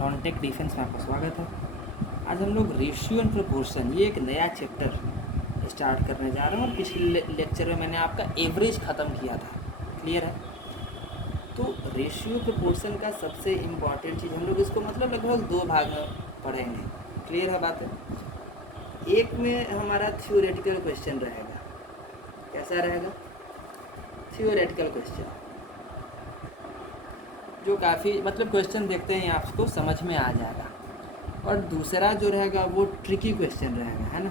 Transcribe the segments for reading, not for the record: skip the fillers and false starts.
Non-tech defence में आपका स्वागत है। आज हम लोग रेशियो एंड प्रोपोर्शन ये एक नया चैप्टर स्टार्ट करने जा रहे हैं और पिछले लेक्चर में मैंने आपका एवरेज ख़त्म किया था। क्लियर है? तो रेशियो प्रोपोर्शन का सबसे इम्पॉर्टेंट चीज़ हम लोग इसको मतलब लगभग 2 भाग में पढ़ेंगे। क्लियर है बात है? एक में हमारा थ्योरेटिकल क्वेश्चन रहेगा। कैसा रहेगा? थ्योरेटिकल क्वेश्चन जो काफ़ी मतलब क्वेश्चन देखते हैं आपको समझ में आ जाएगा। और दूसरा जो रहेगा वो ट्रिकी क्वेश्चन रहेगा, है ना,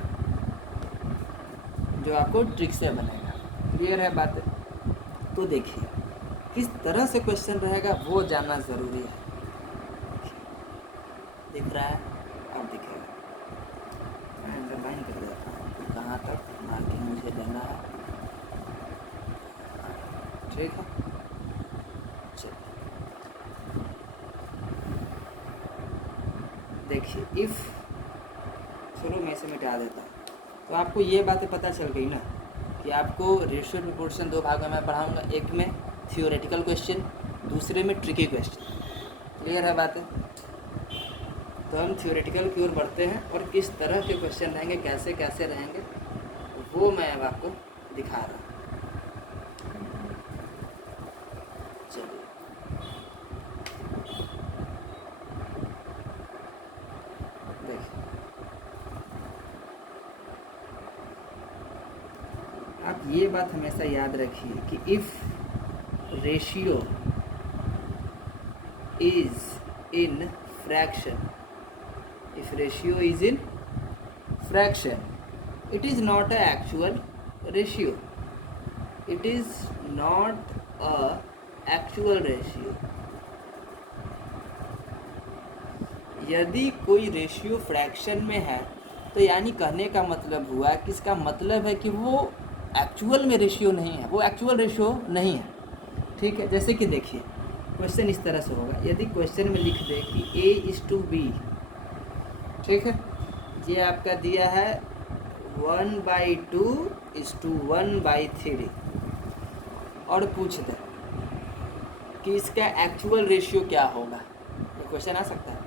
जो आपको ट्रिक से बनेगा। क्लियर है बात? तो देखिए किस तरह से क्वेश्चन रहेगा वो जानना ज़रूरी है। दिख रहा है? अब दिखेगा। मैं अंडरलाइन कर देता हूँ कहाँ तक मार्किंग मुझे लेना है। ठीक है, चलिए देखिए। इफ़ चलो मैं इसे मिटा देता हूँ। तो आपको ये बातें पता चल गई ना कि आपको रेशियो प्रोपोर्शन 2 भाग में मैं पढ़ाऊँगा। एक में थियोरेटिकल क्वेश्चन, दूसरे में ट्रिकी क्वेश्चन। क्लियर है बात? तो हम थियोरेटिकल की ओर बढ़ते हैं और किस तरह के क्वेश्चन रहेंगे, कैसे कैसे रहेंगे, वो मैं अब आपको दिखा रहा हूँ। चलिए देखिए, आप ये बात हमेशा याद रखिए कि if ratio is in fraction, if ratio is in fraction, it is not a actual ratio. It is not a actual ratio. यदि कोई रेशियो फ्रैक्शन में है तो यानी कहने का मतलब हुआ कि इसका मतलब है कि वो एक्चुअल में रेशियो नहीं है, वो एक्चुअल रेशियो नहीं है। ठीक है, जैसे कि देखिए क्वेश्चन इस तरह से होगा। यदि क्वेश्चन में लिख दे कि A:B, ठीक है, ये आपका दिया है 1/2:1/3 और पूछ दे कि इसका एक्चुअल रेशियो क्या होगा। ये क्वेश्चन आ सकता है।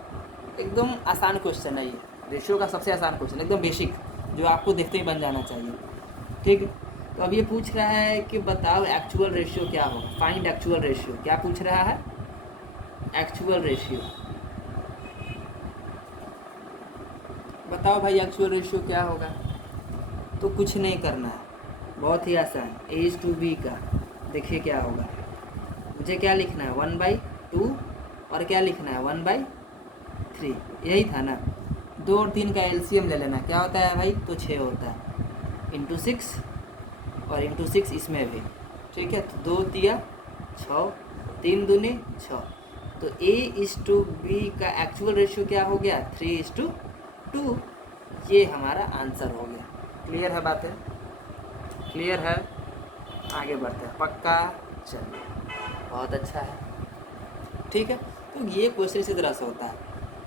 एकदम आसान क्वेश्चन है ये, रेशियो का सबसे आसान क्वेश्चन, एकदम बेसिक, जो आपको देखते ही बन जाना चाहिए। ठीक है, तो अब ये पूछ रहा है कि बताओ एक्चुअल रेशियो क्या होगा। Find actual ratio. क्या पूछ रहा है? Actual ratio. बताओ भाई एक्चुअल रेशियो क्या होगा। तो कुछ नहीं करना है, बहुत ही आसान। A:B का देखिए क्या होगा। मुझे क्या लिखना है? 1/2 और क्या लिखना है? 1/3। यही था ना। 2 और 3 का एलसीएम ले लेना। क्या होता है भाई? तो 6 होता है। इंटू 6 और इंटू 6 इसमें भी। ठीक है, तो 2 तिया 6, 3 दूनी 6। तो A:B का एक्चुअल रेशियो क्या हो गया? 3:2। ये हमारा आंसर हो गया। क्लियर है बात है? क्लियर है? आगे बढ़ते हैं। पक्का? चलिए, बहुत अच्छा है। ठीक है, तो ये क्वेश्चन इसी तरह से होता है।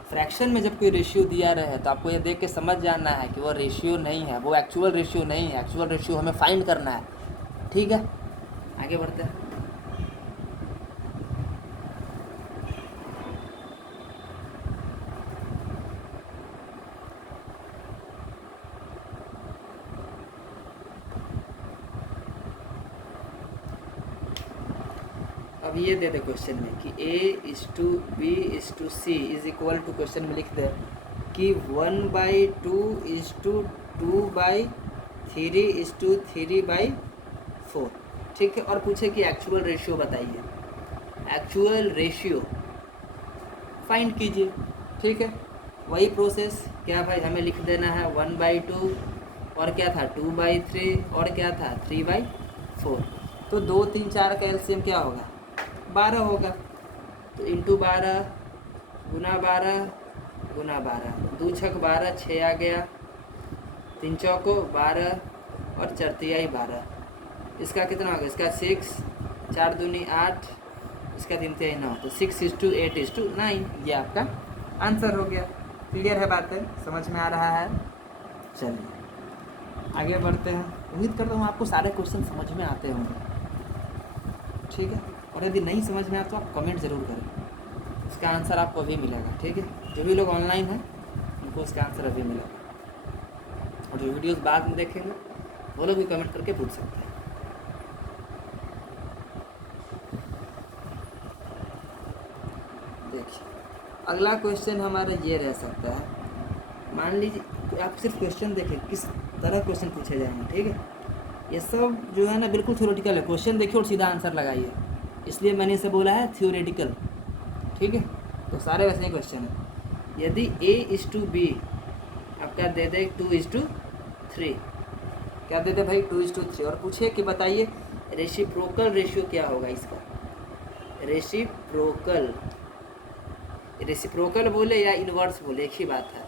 फ्रैक्शन में जब कोई रेशियो दिया रहे तो आपको ये देख के समझ जाना है कि वो रेशियो नहीं है, वो एक्चुअल रेशियो नहीं है। एक्चुअल रेशियो हमें फाइंड करना है। ठीक है, आगे बढ़ते हैं। अब ये दे दे क्वेश्चन में कि A:B:C is equal to, question में लिख दे कि 1/2:2/3:3/4। ठीक है, और पूछे कि एक्चुअल रेशियो बताइए। एक्चुअल रेशियो फाइंड कीजिए। ठीक है, वही प्रोसेस। क्या भाई? हमें लिख देना है 1/2 और क्या था? 2/3 और क्या था? 3/4। तो 2, 3, 4 का एलसीएम क्या होगा? 12 होगा। तो इंटू 12 गुना 12 गुना 12, 2 छक 12, 6 आ गया, 3 चौको 12 और 4 तिहाई 12। इसका कितना होगा? इसका 6, 4 दूनी 8, इसका 3 तिहाई 9। तो 6:8:9 ये आपका आंसर हो गया। क्लियर है बात है? समझ में आ रहा है? चलिए आगे बढ़ते हैं। उम्मीद करता हूँ आपको सारे क्वेश्चन समझ में आते होंगे। ठीक है, और यदि नहीं समझ में आया तो आप कमेंट ज़रूर करें। उसका आंसर आपको अभी मिलेगा, ठीक है। जो भी लोग ऑनलाइन हैं उनको उसका आंसर अभी मिलेगा, और जो वीडियोस बाद में देखेंगे वो लोग भी कमेंट करके पूछ सकते हैं। देखिए अगला क्वेश्चन हमारा ये रह सकता है, मान लीजिए आप सिर्फ क्वेश्चन देखें किस तरह क्वेश्चन पूछे जाएंगे, ठीक है। ये सब जो है ना बिल्कुल थ्योरेटिकल है, क्वेश्चन देखिए और सीधा आंसर लगाइए, इसलिए मैंने इसे बोला है थ्योरेटिकल, ठीक है। तो सारे वैसे ही क्वेश्चन है। यदि A:B आपका दे दे 2:3, क्या दे दे भाई 2:3, और पूछे कि बताइए रेसिप्रोकल रेशियो क्या होगा इसका। रेसिप्रोकल बोले या इन्वर्स बोले एक ही बात है,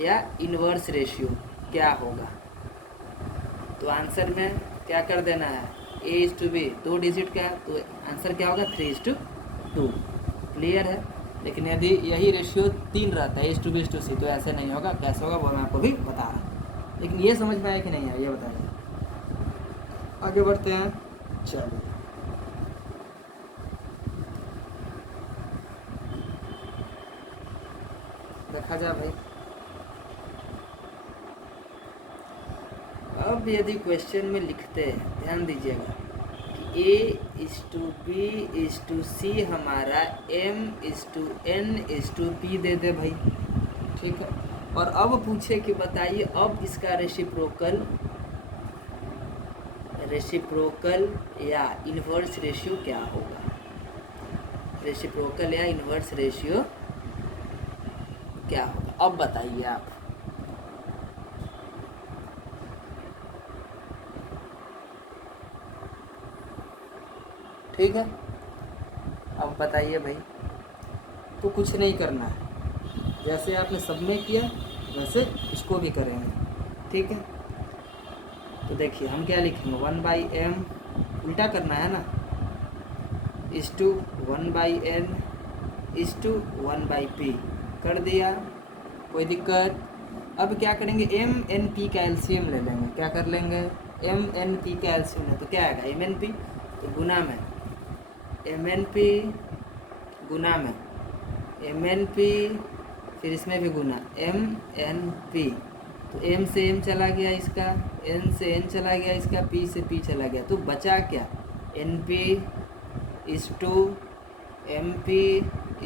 या इन्वर्स रेशियो क्या होगा। तो आंसर में क्या कर देना है, A:B 2 डिजिट का, तो आंसर क्या होगा 3:2, क्लियर है। लेकिन यदि यही रेशियो 3 रहता है A:B:C, तो ऐसे नहीं होगा। कैसे होगा वो मैं आपको भी बता रहा हूँ, लेकिन ये समझ में आया कि नहीं आया ये बताइए। आगे बढ़ते हैं, चलो देखा जाए भाई। अब यदि क्वेश्चन में लिखते हैं, ध्यान दीजिएगा कि A:B:C हमारा M:N:P दे दे भाई, ठीक है। और अब पूछे कि बताइए अब इसका रेसिप्रोकल या इन्वर्स रेशियो क्या होगा। रेसिप्रोकल या इन्वर्स रेशियो क्या होगा, अब बताइए आप। ठीक है, अब बताइए भाई। तो कुछ नहीं करना है, जैसे आपने सब में किया वैसे इसको भी करेंगे, ठीक है। तो देखिए हम क्या लिखेंगे, 1/m, उल्टा करना है ना, = 1/n = 1/p कर दिया, कोई दिक्कत। अब क्या करेंगे, MNP का एलसीएम ले लेंगे। क्या कर लेंगे, MNP का एलसीएम है, तो क्या आएगा MNP, तो गुना में MNP गुना में MNP, फिर इसमें भी गुना MNP, तो M से M चला गया इसका, N से N चला गया इसका, P से P चला गया, तो बचा क्या, NP = MP =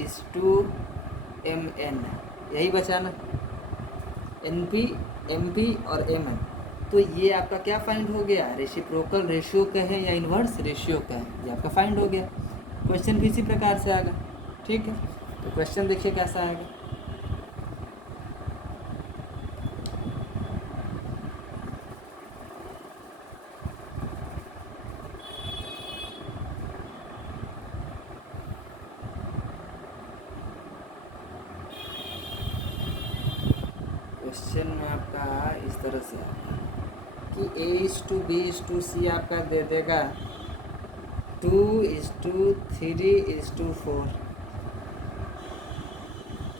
MN, यही बचा ना, NP MP और MN। तो ये आपका क्या फाइंड हो गया, रेसिप्रोकल रेशियो कहें या इन्वर्स रेशियो कहें, ये आपका फाइंड हो गया। क्वेश्चन भी इसी प्रकार से आएगा, ठीक है। तो क्वेश्चन देखिए कैसा आएगा, क्वेश्चन में आपका इस तरह से आएगा कि A:B:C आपका दे देगा 2:3:4,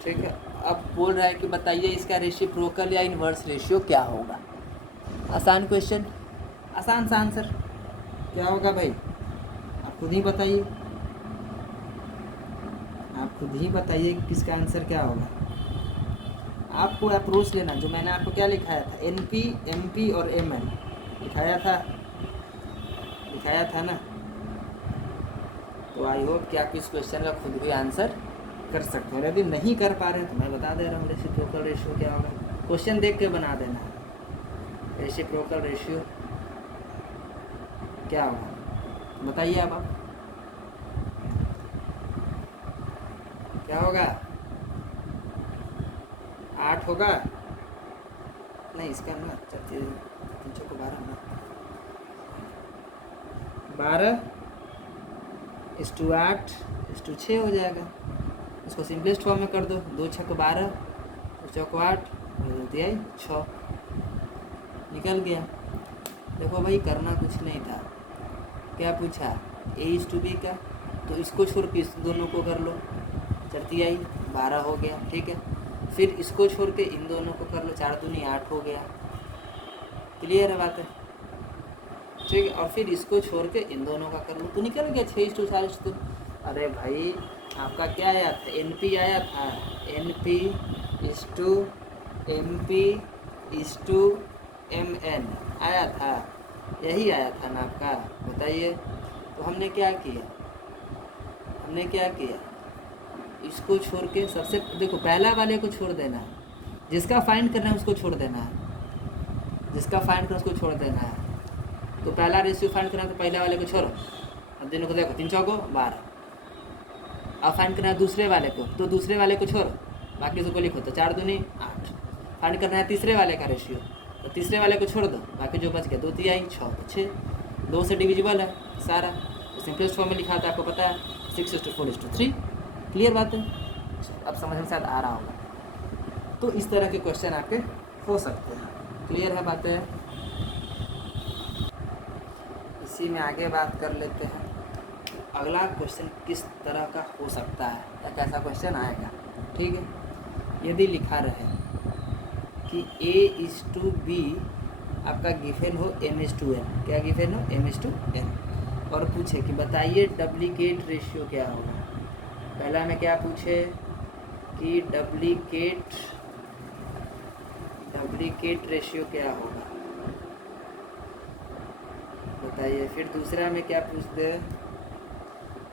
ठीक है। अब बोल रहा है कि बताइए इसका रेसिप्रोकल या इन्वर्स रेशियो क्या होगा। आसान क्वेश्चन, आसान सा आंसर क्या होगा भाई, आप खुद ही बताइए, आप खुद ही बताइए कि किसका आंसर क्या होगा। आपको अप्रोच लेना, जो मैंने आपको क्या लिखाया था, NP MP और MN लिखाया था ना। तो आई होप कि आप इस क्वेश्चन का खुद भी आंसर कर सकते हैं। यदि नहीं कर पा रहे हैं तो मैं बता दे रहा हूँ रेसिप्रोकल रेशियो क्या होगा, क्वेश्चन देख के बना देना है। रेसिप्रोकल रेशियो क्या होगा बताइए अब आप, क्या होगा, 8 होगा, नहीं इसका ना 3 को 12 ना, 12:8:6 हो जाएगा। इसको सिंपलेस्ट फॉर्म में कर दो, 2×6 = 12, 2×4 = 8, 2×3 = 6, निकल गया। देखो भाई करना कुछ नहीं था, क्या पूछा A:B का, तो इसको छोड़ के इस दोनों को कर लो, 4×3 = 12 हो गया, ठीक है। फिर इसको छोड़ के इन दोनों को कर लो, 4×2 = 8 हो गया, क्लियर है बात है, ठीक है। और फिर इसको छोड़ के इन दोनों का कर लो, तो निकल गया 6:4:2। अरे भाई आपका क्या आया था, NP आया था, NP is to MP is to MN आया था, यही आया था ना आपका, बताइए। तो हमने क्या किया, हमने क्या किया, इसको छोड़ के सबसे देखो पहला वाले को छोड़ देना है, जिसका फाइंड करना है उसको छोड़ देना है, जिसका फाइंड करना है उसको छोड़ देना है। तो पहला रेशियो फाइंड करना है तो पहले वाले को छोड़ो, अब दोनों को देखो 3 चौको 12। अब फाइंड करना है दूसरे वाले को, तो दूसरे वाले को छोड़ो, बाकी सबको लिखो, तो 4 दूनी 8। फाइंड करना है तीसरे वाले का रेशियो, तो तीसरे वाले को छोड़ दो, बाकी जो बच गया 2 3 6 तो 6, 2 से डिविजिबल है सारा, तो सिंपलेस्ट फॉर्म में लिखा था आपको पता है 6:4:3। क्लियर बात है, अब समझ में शायद आ रहा होगा। तो इस तरह के क्वेश्चन आपके हो सकते हैं। क्लियर है बातें, इसी में आगे बात कर लेते हैं। अगला क्वेश्चन किस तरह का हो सकता है या कैसा क्वेश्चन आएगा, ठीक है। यदि लिखा रहे कि A:B आपका गिवन हो M:N, क्या गिवन हो M:N, और पूछे कि बताइए डुप्लीकेट रेशियो क्या होगा। पहला में क्या पूछे कि डुप्लीकेट रेशियो क्या होगा, बताइए। फिर दूसरा में क्या पूछते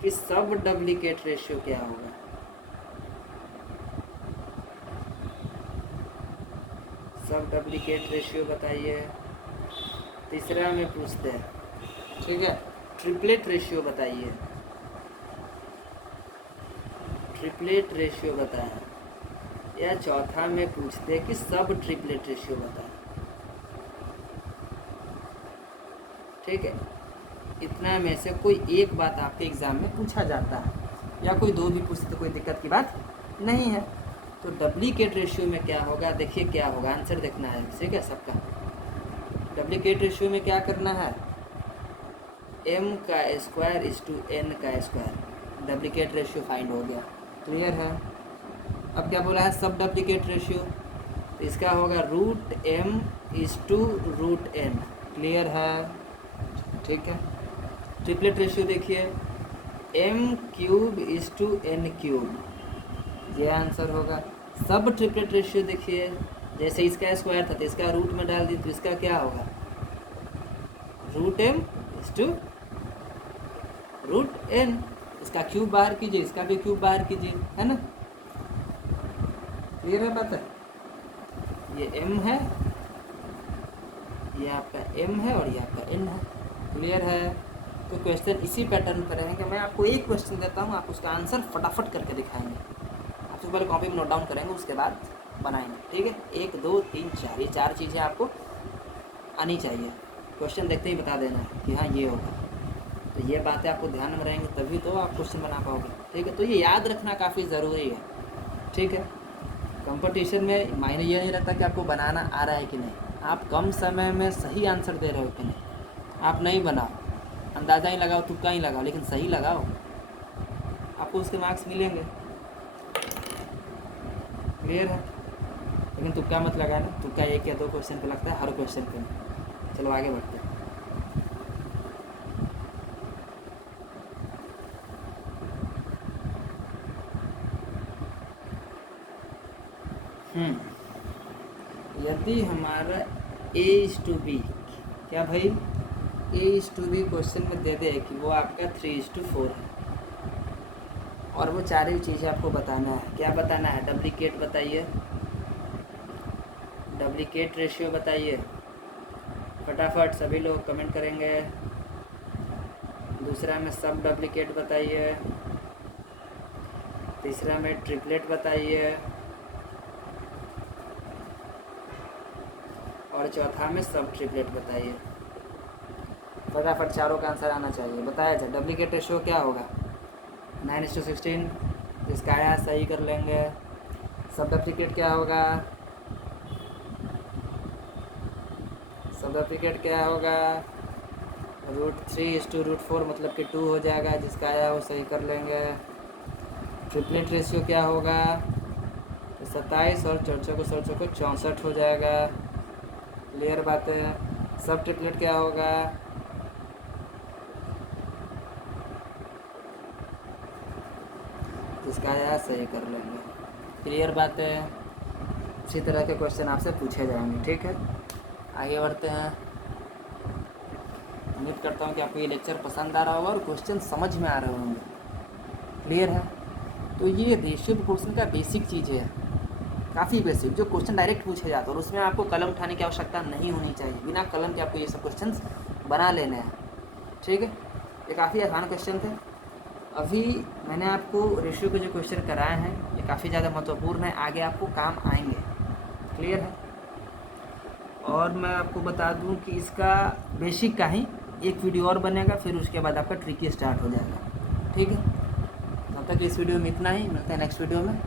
कि सब डुप्लीकेट रेशियो क्या होगा, सब डुप्लीकेट रेशियो बताइए। तीसरा में पूछते हैं, ठीक है, ट्रिपलेट रेशियो बताइए, ट्रिपलेट रेशियो बताएं। या चौथा में पूछते हैं कि सब ट्रिपलेट रेशियो बताएं, ठीक है। इतना में से कोई एक बात आपके एग्ज़ाम में पूछा जाता है, या कोई दो भी पूछते तो कोई दिक्कत की बात नहीं है। तो डुप्लीकेट रेशियो में क्या होगा, देखिए क्या होगा, आंसर देखना है, ठीक है सबका। डुप्लीकेट रेशियो में क्या करना है, M का स्क्वायर इज टू N का स्क्वायर, डुप्लीकेट रेशियो फाइंड हो गया। क्लियर है। अब क्या बोला है, सब डुप्लीकेट रेशियो, तो इसका होगा √M is to √N। Clear है, ठीक है। ट्रिपलेट रेशियो देखिए M³ इज टू N³, ये आंसर होगा। सब ट्रिपलेट रेशियो देखिए, जैसे इसका स्क्वायर था तो इसका रूट में डाल दी, तो इसका क्या होगा, √M इज टू √N। इसका क्यूब बाहर कीजिए, इसका भी क्यूब बाहर कीजिए, है ना। क्लियर है बात है। ये M है, ये आपका M है और ये आपका N है। क्लियर है। तो क्वेश्चन इसी पैटर्न पर रहेंगे। मैं आपको एक क्वेश्चन देता हूँ, आप उसका आंसर फटाफट करके दिखाएंगे। आप सबसे पहले कॉपी में नोट डाउन करेंगे, उसके बाद बनाएंगे, ठीक है। 1 2 3 4, ये 4 चीज़ें आपको आनी चाहिए। क्वेश्चन देखते ही बता देना है कि हाँ ये होगा। तो ये बातें आपको ध्यान में रहेंगे तभी तो आप क्वेश्चन बना पाओगे, ठीक है। तो ये याद रखना काफ़ी ज़रूरी है, ठीक है। कंपटीशन में मायने ये नहीं रखता कि आपको बनाना आ रहा है कि नहीं, आप कम समय में सही आंसर दे रहे हो कि नहीं। आप नहीं बनाओ, अंदाज़ा ही लगाओ, तुक्का ही लगाओ, लेकिन सही लगाओ, आपको उसके मार्क्स मिलेंगे। क्लियर है। लेकिन तुक्का मत लगाना, तुक्का 1 या 2 क्वेश्चन पे लगता है, हर क्वेश्चन पे। चलो आगे बढ़ते हैं। यदि हमारा A:B, क्या भाई A:B क्वेश्चन में दे दे कि वो आपका 3:4 है, और वो चारों चीज़ें आपको बताना है। क्या बताना है, डुप्लीकेट बताइए, डुप्लीकेट रेशियो बताइए, फटाफट सभी लोग कमेंट करेंगे। दूसरा में सब डुप्लीकेट बताइए, तीसरा में ट्रिपलेट बताइए, और चौथा में सब ट्रिपलेट बताइए। फटाफट चारों का आंसर आना चाहिए। बताया जाए डुप्लीकेट रेशियो क्या होगा, 9:16, जिसका आया सही कर लेंगे। सब डुप्लीकेट क्या होगा, सब डुप्लीकेट क्या होगा, √3:4, मतलब कि 2 हो जाएगा, जिसका आया वो सही कर लेंगे। ट्रिपलेट रेशियो क्या होगा, 27 और 4 को 64 हो जाएगा। क्लियर बात है। सब ट्रिपलेट क्या होगा, इसका आया सही कर लेंगे। क्लियर बात है। इसी तरह के क्वेश्चन आपसे पूछे जाएंगे, ठीक है। आगे बढ़ते हैं। उम्मीद करता हूँ कि आपको ये लेक्चर पसंद आ रहा होगा और क्वेश्चन समझ में आ रहे होंगे। क्लियर है। तो ये रेशियो प्रोपोर्शन का बेसिक चीज़ है, काफ़ी बेसिक, जो क्वेश्चन डायरेक्ट पूछे जाते हैं और उसमें आपको कलम उठाने की आवश्यकता नहीं होनी चाहिए। बिना कलम के आपको ये सब क्वेश्चन बना लेने हैं, ठीक है। ये काफ़ी आसान क्वेश्चन थे। अभी मैंने आपको रेशियो के जो क्वेश्चन कराए हैं ये काफ़ी ज़्यादा महत्वपूर्ण है, आगे आपको काम आएंगे। क्लियर है। और मैं आपको बता दूं कि इसका बेसिक का ही एक वीडियो और बनेगा, फिर उसके बाद आपका ट्रिकी स्टार्ट हो जाएगा, ठीक है। तब तक इस वीडियो में इतना ही, मिलते हैं नेक्स्ट वीडियो में।